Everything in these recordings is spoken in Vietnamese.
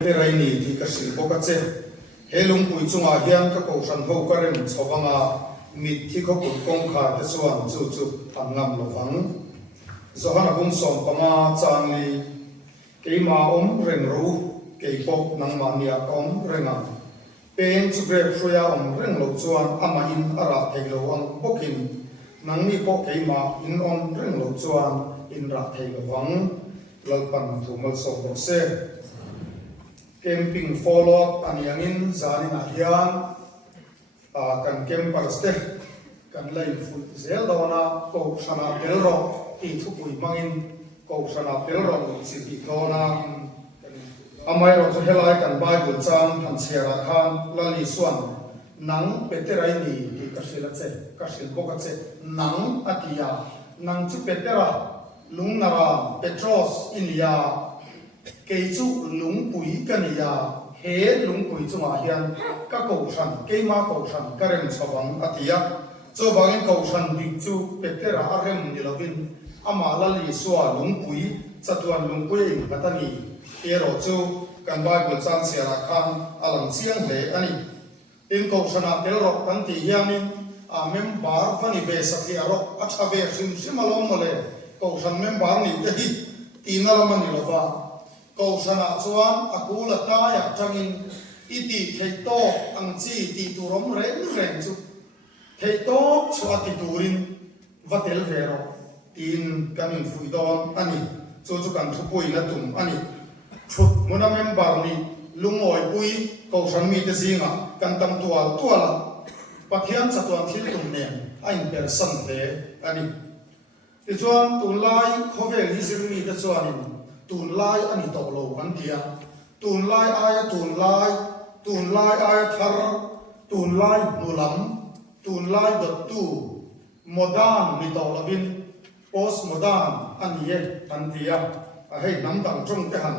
Raini di kasi bokache helung pui chunga hian ka ko san ho ka rem chawanga mit thi ko kong kha te chuan chu angam lovang zo hana bung som pama changli keima reng ru ke pok nang ma nia kom renga pen chu bre phruya reng lo chuan ama in ara theilo ang pokin nang ni pok keima in reng lo chuan in ra theilo wang lalpan thumal so ko se camping follow up aniangin zani na hian kan campers te kan lai fut zel dona ko sana pelro ti thupui mangin ko sana pelro si ti thona amai ro so helai kan bible chang han sera khan lali swan nang peterai ni ti kasila che kasil boka che nang atia nang chu petera lungnara petros ilia keichu lungpui kania he lungpui chunga hian ka ko san keima ko san karen chawang atia cho bangin ko san dik chu petera arem nilovin ama lali suwa lungpui chatuan lungpui patani ero chu kan bible chan siara khan alang chiang le ani in ko sana pelro kan ti hianin a member fani be sakhi aro acha be sim alom mole ko san member ni te hi tinalamani lova ko sana chuan akula ta ya tangin iti theito angchi ti turom reng chu theito chua ti turin vatel vero tin kanin fuidon ani chu kan thupui na tum ani thut muna member ni lungoi pui ko san mi te singa kan tam tuala pathian chatuan thil tum ne ain person te ani ti chuan tunlai khovel hi sirmi te chuanin tun lai ani to lo kan tia tun lai aya thar tun lai nulam tun lai dot tu modern ni to lovin post modern ani ye kan tia a hei nam dang trong te han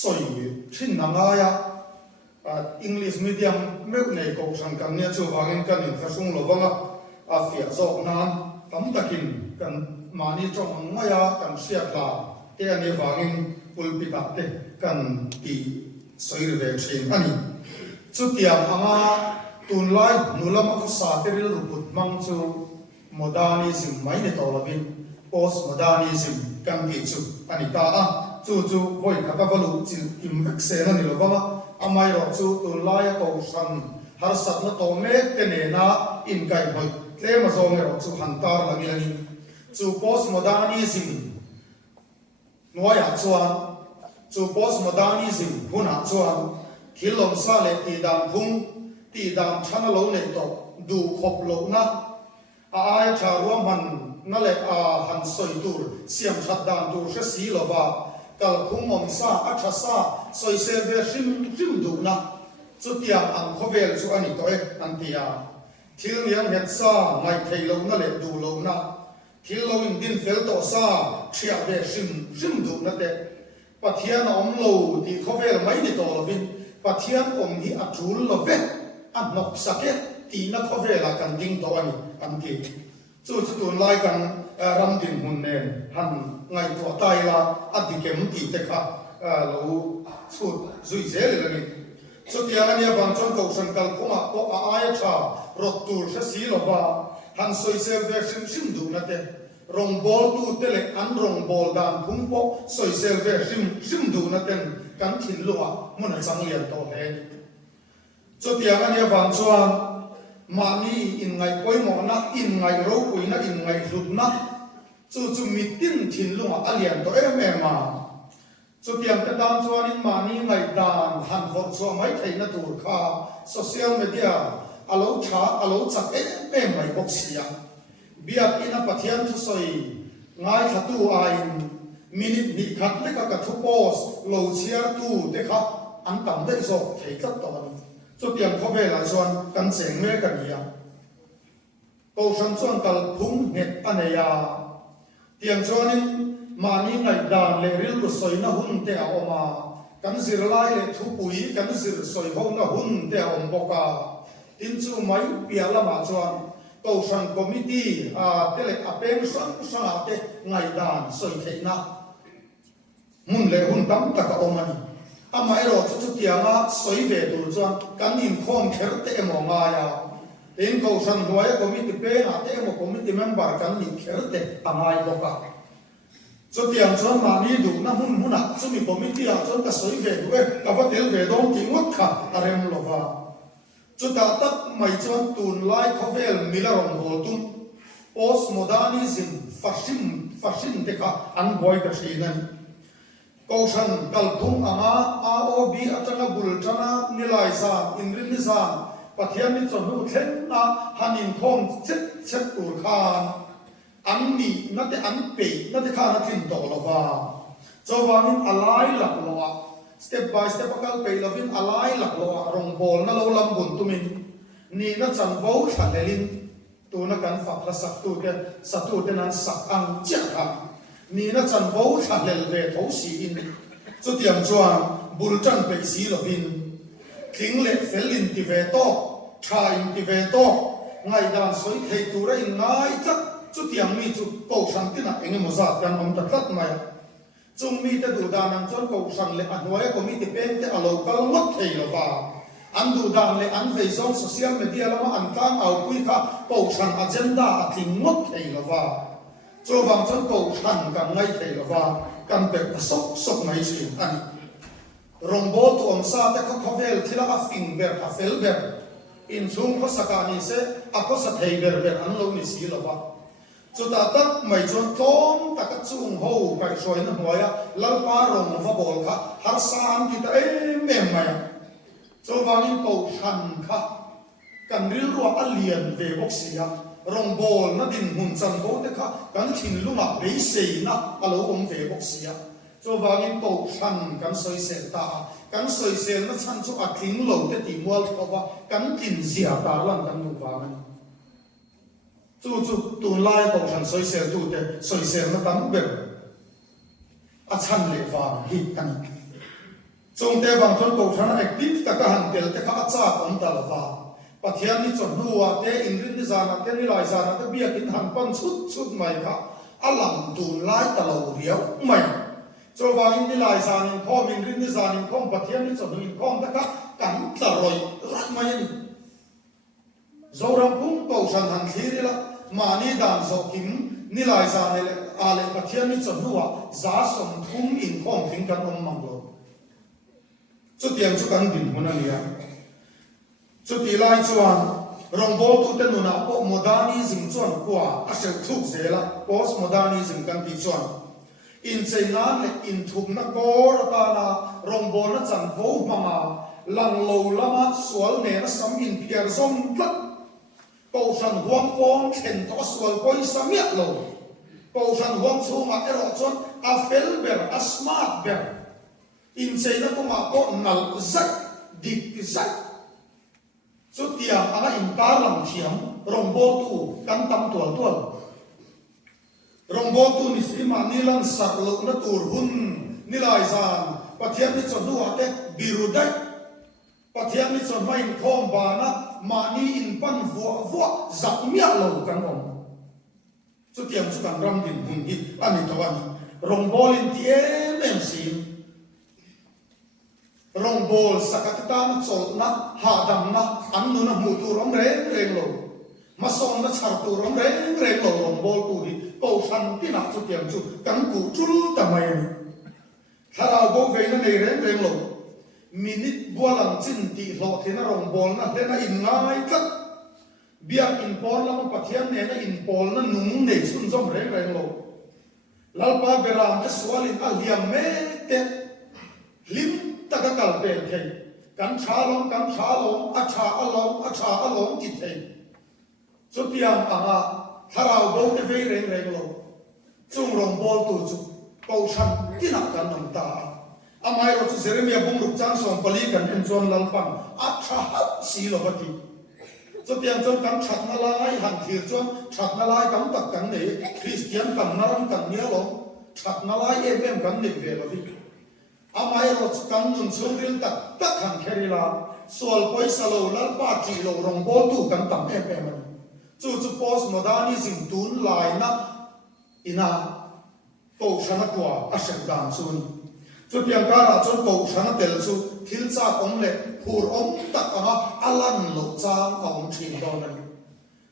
soi thin na aya english medium me nei ko sang kan nia chu wangin kan in khasung lovanga a fia zo nan tam takin kan mani trong maya kan sia la te ani wangin pulpita te kan ti soir ve thin ani chutiam anga tunlai nulam ko sa te ril ruput mang chu modernism mai ne tawlavin post modernism kan ti chu ani ta a chu voi khata valu chin im se na ni lova amai ro chu tunlai ko san har sat na to me te ne na in kai hoi tle ma zo me ro chu hantar lagi ani chu post modernism noya chuan chu postmodernism huna chuan thilom sa le ti dam phung ti dam thana lo le to du khop lo na a ai tha ruam han na le a han soi tur siam that dan tur se si lova kal khung om sa a tha sa soi se ve sim du na chu tiam ang khovel chu ani to e an tia thil niam het sa mai thei lo na le du lo na thil lo in din fel to sa thia ve sim du na te pathian om lo ti khovel mai ni to lovin pathian om hi atul lo ve an nok sake ti na khovela kan ding to ani an ti chu tun lai kan ram din hun ne han ngai to tai la adikem ti te kha lo chu zui zel le ni chu ti ani ban chon ko san kal khoma ko a ai tha rot tur se si lo ba han soi se ve sim du na te rong bol tu tele an rong bol dan phung po soi se ve sim du na ten kan thin luwa mun chang lian to he chu tiang ani wang chuan mani in ngai poi mo na in ngai ro pui na in ngai lut na chu mitin thin luwa alian to em ma chu tiang ta dan chuan in mani ngai dan han vor chu mai thei na tur kha social media alo cha em mai bok sia biak ina pathian thu soi ngai thatu ain minute ni khat le ka thu post lo chiar tu te kha an tam dei zo thei kat to ni chu tiam kho ve la chuan kan cheng me kan ya ko san chuan kal phung het aneya tiang chuan in mani ngai dan le ril ru soi na hun te a oma kan zir lai le thu pui kan zir soi ho na hun te a om boka tin chu mai pia la ma chuan ko san committee tele apeng san te ngai dan soi theina mun le hun tam taka omani mai ro chu tianga soi ve tu chuan kan in khom kher te mo nga ya in ko san hnuai committee pe na te mo committee member kan ni kher te angai boka chu tiang chuan ma ni du na hun chu mi committee a chuan ka soi ve du ka va tel ve dong ti ngot kha arem lova chu ta tak mai chuan tun lai khovel milarong bol tum postmodernism fascism te kha an boy ka sinan Kausan kalpung ama AOB atanga bultana nilai sa inrin ni sa pathian ni chonu thlen na hanin khom chet tur khan an ni na te an pe na te khan thin to lova chawangin alai lak lowa step by step akal pe lovin alai lak lowa rong bol na lo lam bun tumin ni na chan vo thalelin tu na kan fa sak tu te nan sak ang cha kha ni na chan vo thalel ve tho si in chu tiam chuan bultan pe si lovin thing le felin ti ve to thain ti ve to ngai dan soi thei tu ra in ngai tak chu tiam mi chu ko san tin a enge mo za kan om ta tat mai chung mi te du dan an chon ko san le anwai ko mi te pen te a local ngot thei lo ba an du dan le an ve zone social media lama an tang au pui kha ko san agenda a thing ngot thei lo ba cho vang chân cầu thằng càng ngay thầy là va càng bẹt là sốc ngay chuyện anh rong bố tụ ông sa te có vel thì là phình bẹt phèl bẹt in chung có sakani se có sa thầy bẹt anh lâu ni xí là va cho ta tắc mày chọn tóm ta cắt chung hậu cái soi nó hoài á lal pa rong va bol kha har san thì ta mềm mày cho vang in cầu thằng kha càng ril ruột alien về bốc xì á rong bol na din hun chan bo te kha kan thin lunga be sei na alo om ve bok sia cho wangin to than kan soi sel ta kan soi sel na chan chu a thing lo te ti mual khowa kan tin zia ta lan kan nu wangan chu tun lai to than soi sel tu te soi sel na tam be a chan le wang hi kan chung te wang thon to than active ta ka han tel te kha a cha om ta la wa pathian ni chon nuwa te inrin ni zana te ni lai zana te bia kin han pan chut mai kha alam tun lai ta lo riau mai cho wa in ni lai zan in khom inrin ni zan in khom pathian ni chon in khom ta kha kan ta roi rat mai ni zoram pung ko san han thiri la mani dan zo kim ni lai zan le ale pathian ni chon nuwa za som thum in khom thing kan om mang lo chu tiang chu kan din huna nia chu ti lai chuan rong bol tu te nuna po modernism chuan kwa a se thuk zela postmodernism kan ti chuan in cheina le in thuk na kor ta na rong bol na chan vo manga lang lo lama sual ne na sam in piar zong tlat po san huang kong chen to sual poi samia lo po san huang chu ma ero chuan a fel ber a smart ber in cheina ko ma ko nal zat dik zat chu tiang anga in tar lam thiam rong bo tu kan tam tual rong bo tu ni sima ni lan sak lo na tur hun ni lai zan pathian ni chon nu ate birudai pathian ni chon mai khom ba na ma ni in pan vua zak mia lo kan om chu tiang chu kan ram din hun hi ani tawani rong bol in tie mem sim rong bol sakata na chol na ha dam na an nu na mu tu rom reng lo ma song na char tu rom reng lo rong bol tu di ko san ti na chu tiam chu kan ku chul ta mai ni thara bo ve na nei reng lo minute bualang chin ti lo the na rong bol na te na in ngai kat bia in pol la ma pathian ne na in pol na nung nei chun zom reng lo lalpa beram te swalin a liam me te lim ta ka kal pel thei kan tha long a tha along ti thei chu tiam anga tharau bo te ve reng lo chung rong bol tu chu ko san ti na kan nam ta amai ro chu Jeremia bung luk chang som pali kan en chon lalpan a tha si lo pati chu tiam chon kan that na lai han thir chon that na lai kam tak kan nei Christian kan naram kan nia lo that na lai em kan nei ve lo vi amai ro kan nun chungril tak han kherila sol poisa lo lal pa ti lo rong bol tu kan tam em chu postmodernism tun lai na ina ko sana kwa a sen dan chun chu tiang ka ra chon ko thana tel chu thil cha om le phur om tak anga alan lo chang om thin do nan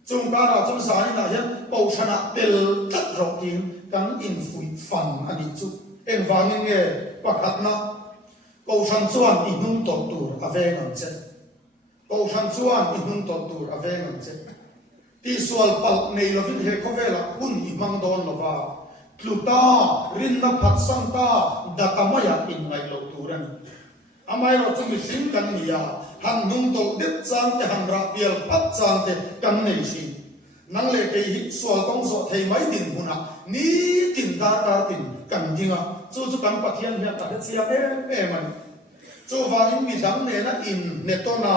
chung ka ra chon sa ni na hian ko thana tel tat ro tin kan in fui fan ani chu en wangin nge pakhat na ko than chuan i hnung tot tur ave ngam che ko than chuan i hnung tot tur ave ngam che ti sual pal nei lo vin he ko vela hun i mang don lo wa tluta rin na phat sang ta datamaya in ngai lo turan amai ro chung sin kan nia han nung to det chang te han ra pial phat chang te kan nei si nang le ke hi sual tong so thei mai din huna ni tin ta ta tin kan dinga chu chu kan pathian hia ta chia man chu wangin mi dang ne na in ne to na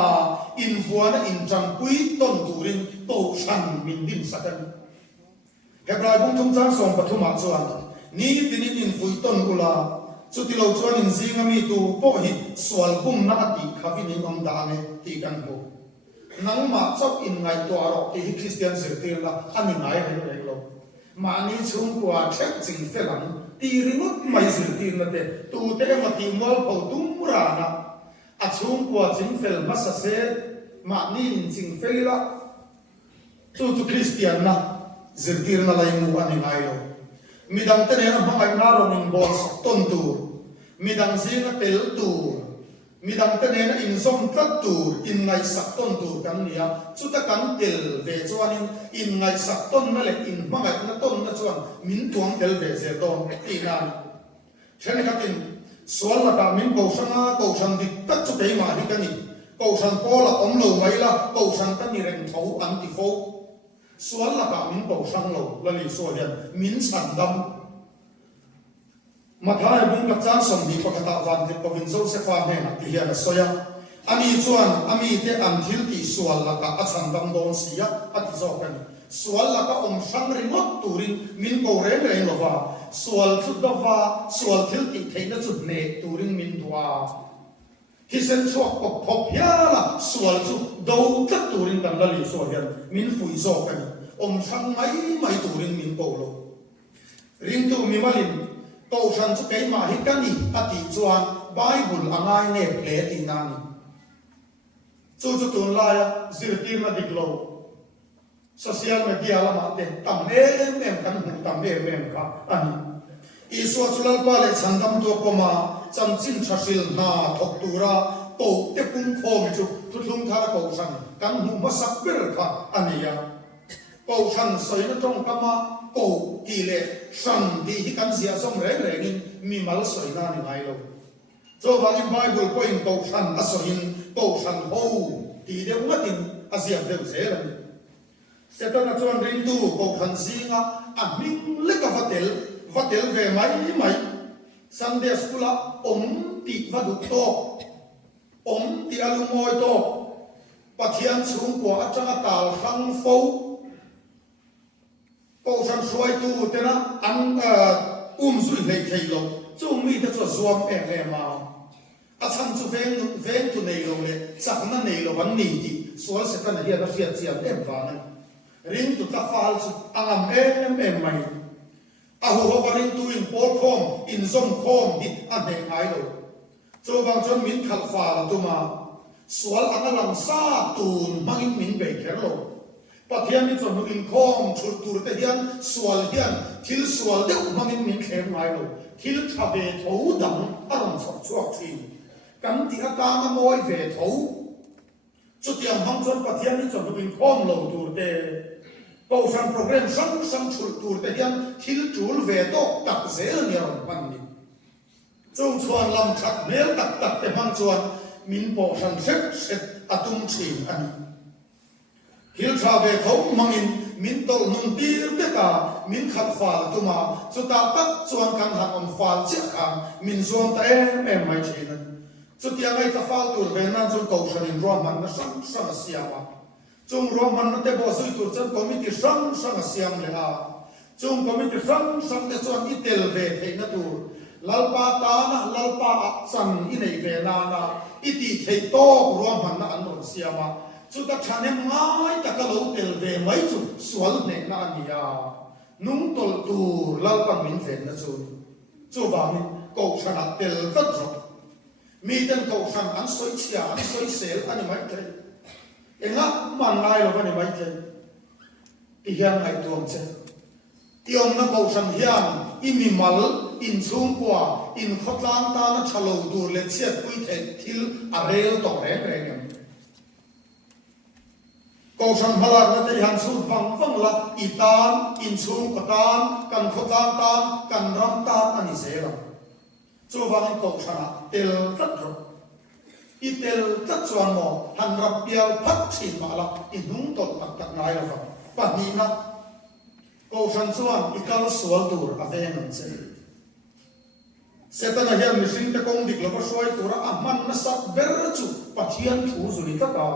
in vuana in chang pui ton turin to san min din sakan hebrai bung thum chang som pathuma chuan ni tinin in fui ton ula chu ti lo chuan in zinga mi tu po hi sual bum na ti khavin in om da ne ti kan ho nang ma chok in ngai to aro ti hi christian zirtir la ani ngai re lo ma ni chung kwa thek jing felang ti ringot mai zirtir na te tu te ma ti mol pho tum ra na a chung kwa jing fel ma sa se ma ni in jing felila chu christian na zirtir na lai mu ani ngai lo midang te ne na bangai na ro min bol ton tu midang zinga tel tu midang te ne na in som tat tur in ngai sak ton tur kan nia chu ta kan tel ve chuan in ngai sak ton na le in mangai na ton na chuan min tuang tel ve se ton ti na chen khatin sual la ka min ko sang dik tak chu pe ma hi kan ni ko sang pola om lo mai la ko sang kan ni reng thau an ti fo sual la ka min ko sang lo la li so hian min san dam mathai bung ka chang som ni pakata van te provin joseph a hena ti hian soya ami chuan ami te an thil ti sual la ka achan dam don sia ati zo kan sual la ka om sang ringot turin min ko reng reng lo wa sual chu da wa sual thil ti theina chu ne turin min dwa ki sen chuak ko phop ya la sual chu do tat turin kan la li so hian min fui zo kan om sang mai turin min ko lo ring tu mi malin ko san chu ke ma hi kan ni ati chuan bible angai ne ple ti na ni chu tun la ya zirtir na diklo social media la ma te tam em kan hu tam em ka ani iso chulal pa le chandam to koma chamchin thasil na thok tura ko te pung khom chu thuthum thara ko san kan hu ma sak ber kha ani ya ko san soi na tong kama ko ki le san di hi kan sia som reng reng in mi mal soi na ni ngai lo so wang in bible ko in ko san asoin ko san ho ti de ngatin asiam de zeran setana chuan ring tu ko khan singa a ming le ka vatel ve mai sunday school a om ti vadu to om ti alumoi to pathian chung ko atanga tal khang fo ko san suai tu te na an zui nei thei lo chu mi ta chu zuam em ma a chan chu ven tu nei lo le chak na nei lo wan ni ti sual se ta na hian a fiat chiam em va na ring tu ta fal chu angam em mai a ho ring tu in pol khom in zom khom hi a ne ngai lo chu wang chon min khal fa la tu ma sual anga lang sa tun mangin min be kher lo pathian ni chon in khom chur tur te hian sual hian thil sual de mangin min kher ngai lo thil tha ve tho dang aron chok chuak thi kan ti ata na moi ve tho chu tiang hang chon pathian ni chon in khom lo tur te ko san program sang chur tur te hian thil chul ve to tak zel ni ron pan ni chung chuan lam that mel tak te hang chuan min po san set atum chin ani thil tha ve tho mangin min tol nung tir te ka min khat fal tuma chu ta tak chuan kan han om fal che kha min zon ta em mai chin chu tia ngai ta fal tur ve na chu ko san in ro man na sang siama chung roman na te bo sui tur chan committee sang siam le a chung committee sang te chuan itel ve the na tur lalpa ta na lalpa san i nei ve na iti thei to roman na an ron siama chu ta thane ngai ta ka lo tel ve mai chu sual ne na ania nung tol tur lalpa min ve na chu ba mi cầu sản áp tel rất rồi mi tên cầu sản ăn soi chia ăn soi sel anh mấy thế em ngắt màn ngay là anh mấy thế thì hiện ngày tuồng chứ tiom nó cầu sản hiện im mal in chung qua in khot lang ta nó chalo dur le chiat pui the thil arel to reng cầu sản halat na te han sut vang vang la itan in chung patan kan khot lang tan kan ram tan ani se la chu wang cầu sản tel rất rồi itel rất chuan mo han rap pial phat thin ma la in hung tot tak tak ngai la pa ni na cầu sản chuan ikal sual tur ave nan che setana hian mihring te kong dik lo ko soi tura a man na sak ber chu pathian thu zui ta ka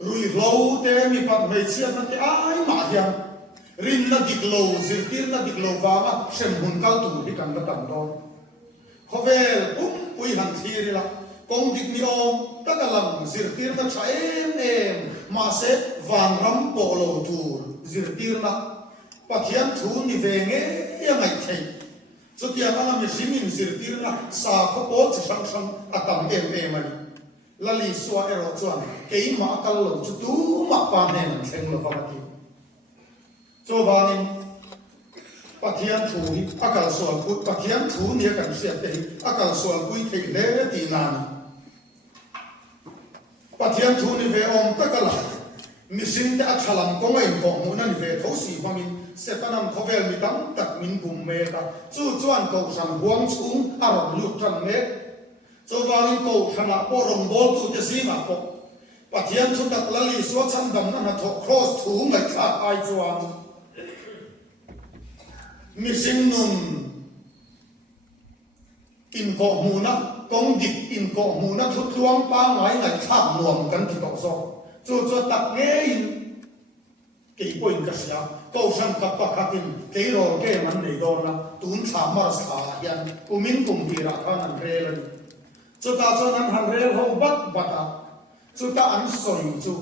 rui lo te mi pat mei chiat na te ai ma hian rin na dik lo zirtir na dik lo wa ma sem hun kal tu hi kan ta tam do khovel pui han thiri la kong dik ni om ta ka lam zirtir ta cha em ma se van ram po lo tur zirtir na pathian thu ni ve nge ya ngai thei cho tiang anh em xin mình giữ tiền là sa khó bố chỉ sang sang tầm em mà là lý do ở đó chuan cái mà cái lỗ chút tú mà pan này mình xem là vậy cho vào nên bắt thiên thủ cái soal cút bắt thiên thủ này cần xét đấy cái soal cút thì lẽ thì nan bắt thiên thủ này về ông tất cả là mình xin đã trả làm công anh bỏ muốn anh về thấu xỉ mà mình sẽ ta nằm khó về mình đóng đặt mình cùng mẹ ta chú choan cầu sản huống xuống à rồi lục trần mẹ cho vào những cầu sản là bộ rồng bố tu cái gì mà có và thiên chúng ta là lý số chân đầm nó là thuộc cross thủ mày khác ai choan mình xin nung in cọ mù na công địch in cọ mù na chút luang ba ngày ngày khác luồng gần thì cọ so cho tập nghe in cái point cái gì cầu sản cấp bậc hạt in cái rồi cái mình để đó là tuấn tham mà sa hiền của mình cùng đi ra thằng anh rê lên cho ta cho nên anh rê không bắt bắt à cho ta ăn soi cho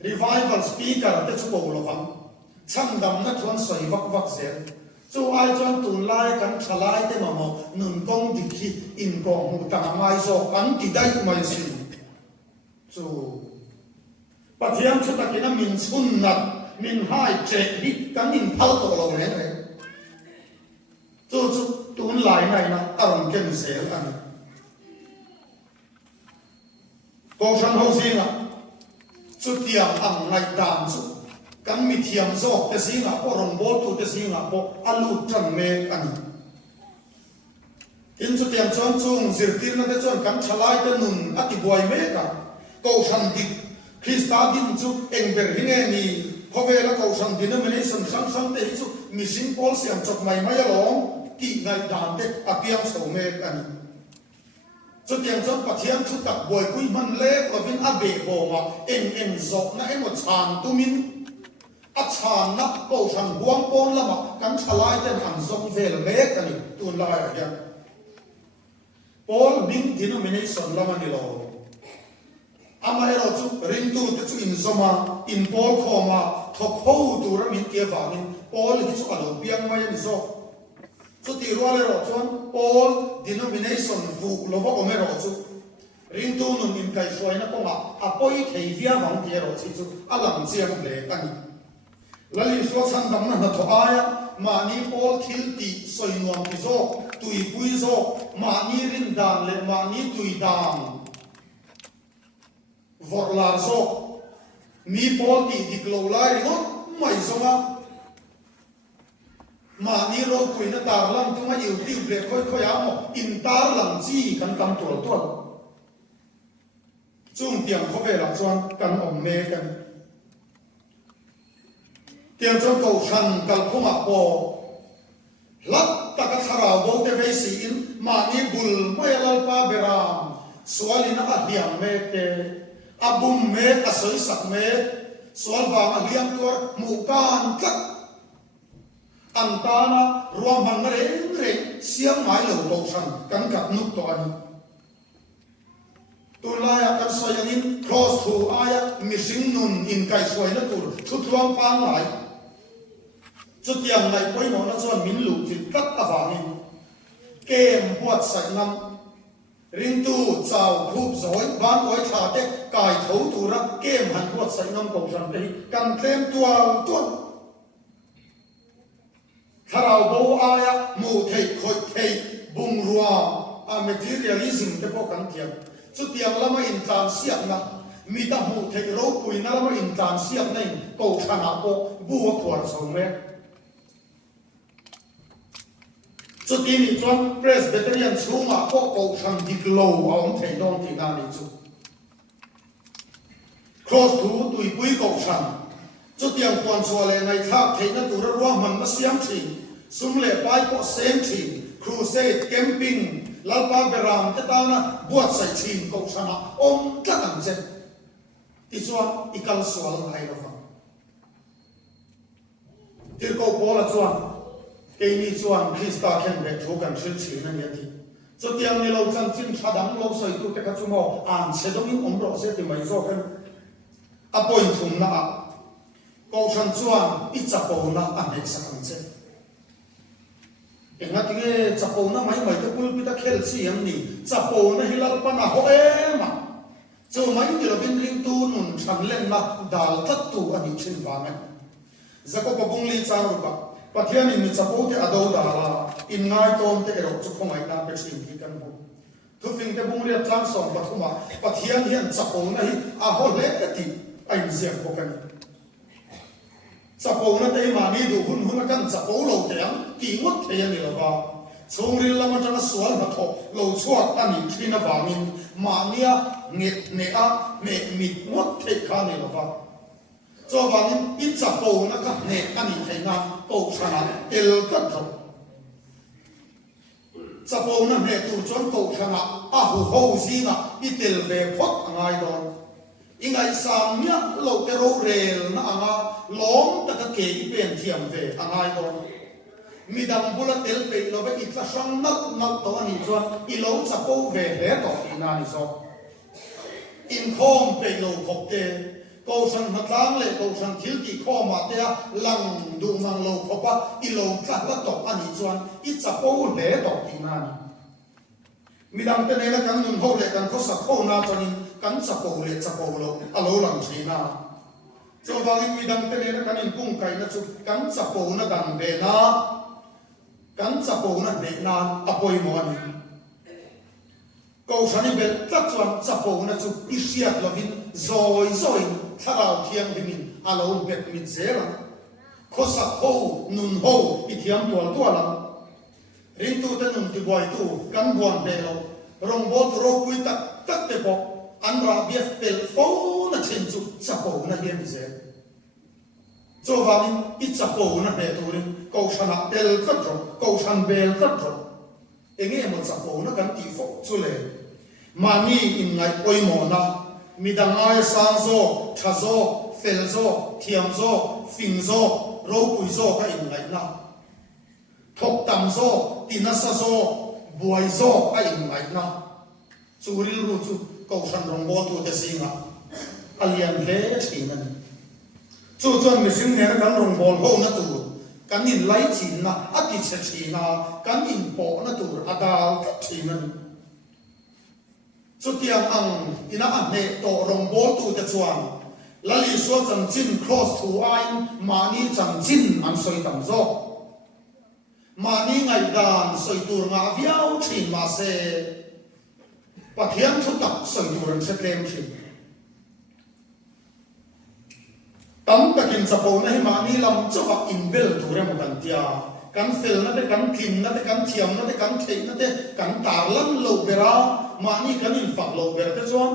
revival speaker để cho bầu lo vắng chăm đầm nó thuần soi vắt vắt dễ cho ai cho tuần lai cắn trả lai thế mà nương công thì khi in có một tảng mai so cắn thì đây mà gì cho bắt hiện cho ta cái nó mình xuân nát mình hai trẻ đi cắn mình phao tổ lòng này cho tuần lai này là tao cần sẽ ăn câu sản hậu sinh à cho tiệm ăn ngày đàn cho kan mi thiam zo te singa po rong bol tu te singa po alu tran me ani in chu tiam chon chung zirtir na te chon kan chalai te nun ati boy me ka ko san dik krista din chu engber hine ni khovela ko san denomination sam te chu missing pol siam chok mai mai along ti ngai dan te apiam so me ani cho tiang chon pathian chu tak boy kui man le ko vin abe bo ma en zo na emo chan tu min chan na cầu sản buông bôn là mà cắn trả lại tên hàng dòng về là bé cái này tuần lại ở đây Paul bin denomination là mà đi lo ama hero chu ring tu te chu in zoma in Paul khoma thok ho tu ra min ke wa min Paul hi chu alo piang mai ni zo chu ti ro le ro chon Paul denomination vu lo wa ome ro chu ring tu nun in kai soi na ko ma apoi thei via wang ti ro chi chu alam chiam le ani lali so chan dam na tho aya ma ni Paul thil ti soi nuam ti zo tui pui zo ma ni rin dan le ma ni tui dan vor la zo mi Paul ti dik lo lai no mai zo ma ni ro pui na tar lam tu ma yu ti ble khoi khoi a mo in tar lam chi kan tam to chung tiang kho ve la chuan kan om me kan tiang chon cầu sản kal khoma po lat taka thara bo te ve si in ma ni bul mai lal pa beram swalina a hiam me te abum me ka soi sak me swal wa a liam tur mu kan kat antana ruam man re siang mai lo cầu sản kan kat nuk to ani tulaya kan soyanin cross thu aya missing nun in kai soi na tur thut luang pan lai chút tiang này quay nó cho mình lụ thì cắt ta vào đi kem buat sai nam ring tu chào khub zoi ban oi tha te kai thấu tu ra kem han buat sai nam ko san te kan tlem tual tuan tharau bo aya mu thei khoi thei bung ruwa a materialism te po kan tiam chu tiang lama in tlan siap na mi ta mu thei ro pui na lama in tlan siap nei ko thana po bu khwar song me chu ti ni chuan presbyterian chunga po ko thang dik lo aum thei don ti na ni chu cross tu tui pui ko thang chu tiang kwan chua le ngai thak thei na tu ra ruwa man na siam thi sum le pai po sem thi crusade camping lalpa beram te ta na buat sai thin ko thana om tla tam che ti chuan ikal swal hai lo fa tir ko pola chuan cái ni chuan Krista khen về thu kan thil chi na ni ti cho tiang ni lo chan chin thadang lo soi tu te ka chumo an se dong in ro se ti mai zo kan a point thum na a ko chan chuan I chapo na a nek sa kan che enga tinge chapo na mai te pul pi ta khel chi am ni chapo na hilal pa na ho ma cho mai ni lo bin ring tu nun chan len na dal tat tu ani chin wa ngai zako pa bung li cha ru ba pathian in chapo te ado da la in ngai tom te ro chu khomai na pe chin ki kan bu thu fing te bung ria tlang som pathuma pathian hian chapo na hi a ho le ti ai ziak ko kan chapo na te ma ni du hun hun kan chapo lo te ang ki ngot the ni lo ba chung ri lama tang sual na tho lo chuak ani thina ba min ma nia nget ne a me mit ngot the kha ni lo ba cho vang in chapo na ka ne ani thei na ko thana el ka tho chapo na ne tu chon ko thana a hu ho si na I tel ve phot angai don ingai sam nya lo te ro rel na anga lom ta ka ke pen thiam ve angai don midam bula tel pe lo ve itla sang nak nak to ani chuan I lo chapo ve le to ina ni so in khom pe lo khop te câu sang mặt lang lệ câu sang thiếu kỳ kho mà te lăng du mang lâu khó quá I lâu cả lát tộc anh chuan ít chập bố lệ tộc thì na mi đam tên này là cắn nun hậu lệ cắn có sập hậu na cho nên cắn chập bố lệ chập bố lâu lâu lăng thì na cho vang mi đam tên này là cắn in cung cái na chụp cắn chập bố na đằng về na cắn chập bố na để na apoi mo anh câu sang đi về tất chuan chập bố na chụp ít xiết là vin rồi thao thiam hi min alo bet min zera khosa ho nun ho I thiam tual la rin tu ta nun ti boy tu kan bon be lo rong bot ro pui tak te po an ra bief pel fo na chen chu chapo na hiam ze cho vang I chapo na he tu rin ko chana tel ka tro ko chan bel ka tro enge mo chapo na kan ti fo chu le mani in ngai oi mo na midangai sang zo tha zo fel zo thiam zo fing zo ro pui zo ka in lai na thok tam zo tinasa zo buai zo ka in lai na churi ru chu ko san rong bo tu te singa alian le thina chu chuan mi sing ne kan rong bol ho na tu kan in lai chin na ati che thina kan in po na tu adal ka thina cho tiang ang ina an ne to rong bol tu te chuan lali so chang chin cross thu ain mani chang chin an soi tam zo mani ngai dan soi tur nga viau thin ma se pathian thu tak soi tur an se tlem thin tam takin chapo na hi mani lam chawa in bel tu re mo kan tia kan fel na te kan thin na te kan thiam na te kan thei na te kan tar lam lo bera mani kan in fak lo ber te chuan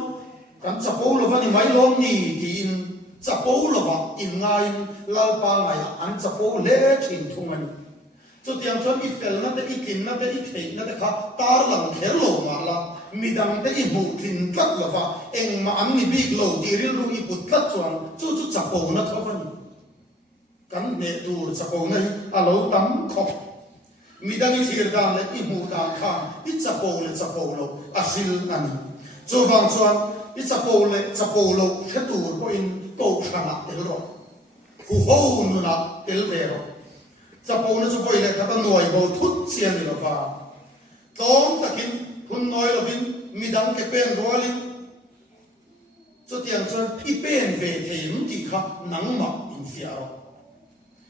kan chapo lo va ni mai lom ni ti in chapo lo va in ngai lau pa ngai an chapo le thin thung ani chu tiang chuan I fel na te I thin na te I thei na te kha tar lang kher lo ma la midang te I mu thin tlak lo va eng ma an ni big lo ti ril ru I put tlak chuan chu chapo na thawan kan ne tur chapo na alo tam khop midang I thir dan le I mu dan khan I chapo lo asil ani chu wang chuan I chapo lo the tur po in to thana tel ro hu ho nu na tel ve ro chapo na chu poi le ka ta noi bo thut chian ni lo fa tóm takin hun nói lovin midang ke pen roalin cho tiang chuan i pen ve them ti kha nangma in fiaro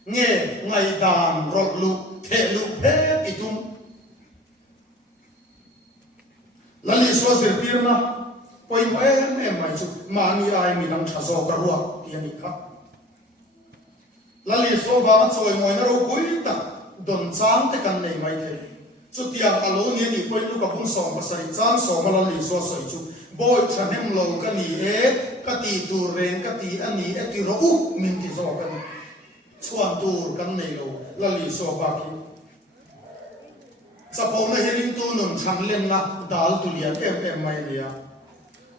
nghe ngày đàn rọt lụ thể lụ phép itum là lý số diệt tiền na quay mà em mày chú mà ni ai mi đang trả gió cả ruột tiền đi khác là lý số vàng chơi ngồi nó đâu cuối ta đồn chán thế cần này mày thế chú tiền alo ni ni quay lúc gặp hung sòng và sợi chán sòng mà là lý số sợi chú boy chân em lâu cái ni cái tì tu ren cái tì anh ni tì rô mình tì gió cái chuan tu kan nei lo la li so ba ki sapom na herin tu nun chan len na dal tu lia em mai lia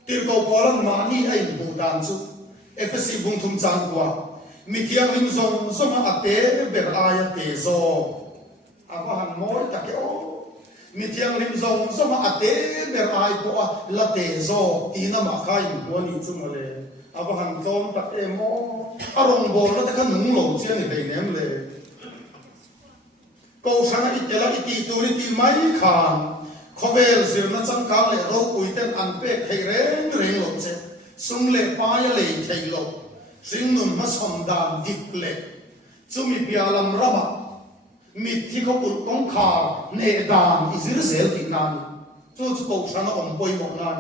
tir ko kolan ma ni ai bu dan chu fc bung thum chang kwa mi thiang lim zong zong a te ber aya te zo ava han moi ta ke o mi thiang lim zong zong a te ber ai ko la te zo ina ma khai mo ni chu mo le ava han zom ta emo arong bol na ta nung lo chian ni bei nem le ko sang itela iti turi ti mai khan khovel zir na chang ka le ro pui ten an pe thei reng reng lo che sung le pa ya le thei lo sing nun ma som dan dik le chumi pialam rama mi thi ko pul kong kha ne dan izir zel ti nan chu chu ko sang om poi mo nan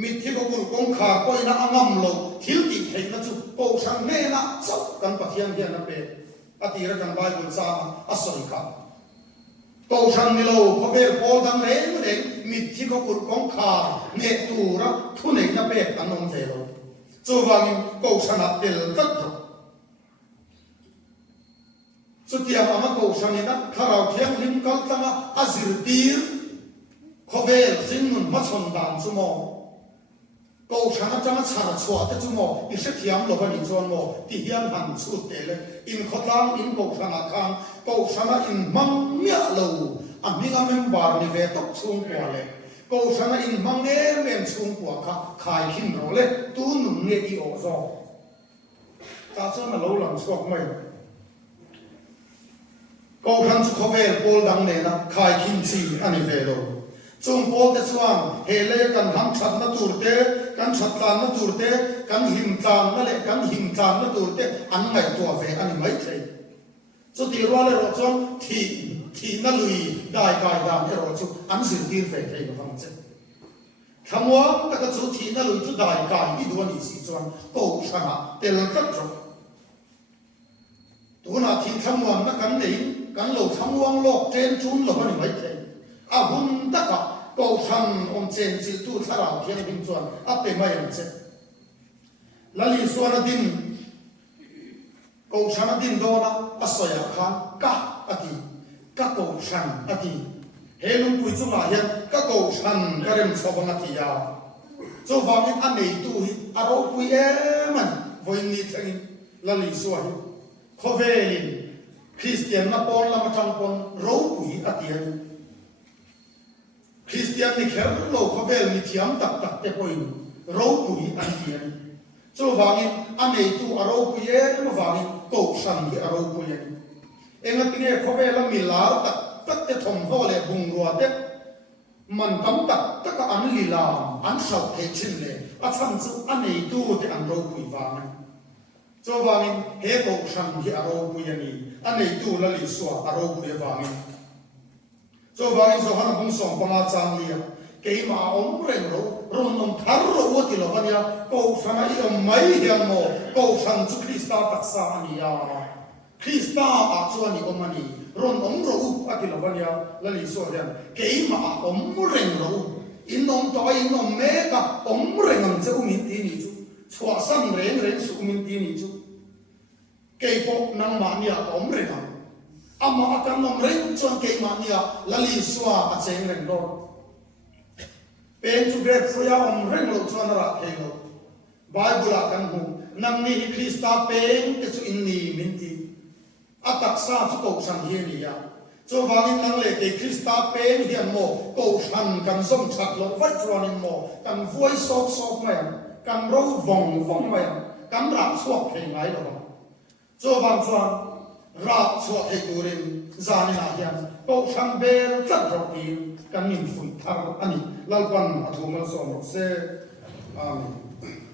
mi thi ko pul kong kha poi na angam lo thil ti thei na chu ko sang ne na chok kan pathian hian na pe atira kan bible sa asoi ka ko sang ni lo ko be pol dang reng reng mi thi ko pul kong kha ne tu ra thu nei na pe an om ve lo chu wang ko sang a tel tat ro chu tiam ama ko sang ni na kharau thiang lim kal tanga azir tir ko be sing nun ma chon dan chu mo câu sáng trong nó xả xóa cái chúng mò ít sẽ thiam lo cái chuan mò thì hiền hẳn suốt thếเลยin khót lang in câu sáng khang câu sáng in măng nhẹ lâu anh mình em bảo ni về tóc xuống quảเลยcâu sáng in măng em xuống quả khai khinh rồiเลยtu nung nghe đi ở gió ta cho mà lâu làm suốt mày câu sáng chú về bol đằng này là khai khinh chi anh về rồi chung bol thế chuan hệ lệ cần ham chặt nó tụt thế kan chatlan na turte kan himtlan na le kan himtlan na turte an ngai to ve ani mai thei chu ti ro le ro chon thi na lui dai kai dam e ro chu an sin tir ve thei no phang che thamwa ta ka chu thi na lui chu dai kai i do ni si chuan ko sana tel kat ro tu na thi thamwa na kan nei kan lo thamwang lok ten chun lo ani mai thei a hun ta ka câu sang ông trên chỉ tu thà lão thiên bình chuẩn áp về mai anh chết là lý số là din câu sang là din đó là asoya khan các câu sang ati hệ lung bùi chung là hiện các câu sang các em sau bằng ati ya cho vào những anh này tu aro bùi em anh với ni thằng là lý số ấy khó về liền Christian na pon là một trong pon râu bùi ati anh Christian ni kher lo khavel ni thiam tak tak te poin ro pui an hian cho wangin anei tu aro pui e ma wangin ko san ni aro pui e enga tinge khavel la milar tak tak te thom ho le bung ro te man tam tak tak an lila an sau the chin le a chang chu anei tu te an ro pui wang cho wangin he ko san ni aro pui ani anei tu la li swa aro pui wangin cho vài số hắn cũng sống bằng trang lia cái mà ông rèn rồi rồi ông thar rồi thì là cái gì câu sang ấy ông mấy hiền mồ câu sang chú Christa tác sa anh ya Christa à chú anh ông anh rồi ông rồi thì là cái gì là lý do gì cái mà ông rèn rồi in ông toi in ông mẹ cả ông rèn ông sẽ umin tin đi chú xóa sang rèn sự umin tin đi chú cái bộ năng mania ông rèn amma akan nom reng chuan ke mania lali swa a cheng reng do pen chu grek soya om reng lo chuan ra thelo bible akan hu nang ni Christa pen ke chu in ni min ti atak sa chu ko sang hi ni ya cho wangin nang le ke Christa pen hian mo ko san kan som chat lo vai chuan in mo kan voi sok sok mai kan ro vong vong mai kan ra chuak thei ngai lo cho wang chuan ra chuak thei turin zani na hian โตชังเบลจัดรอกีกันนิมฝุ่นทาร์อันนี้ลาลปันอัฐุมัลสอมรเซอาเมน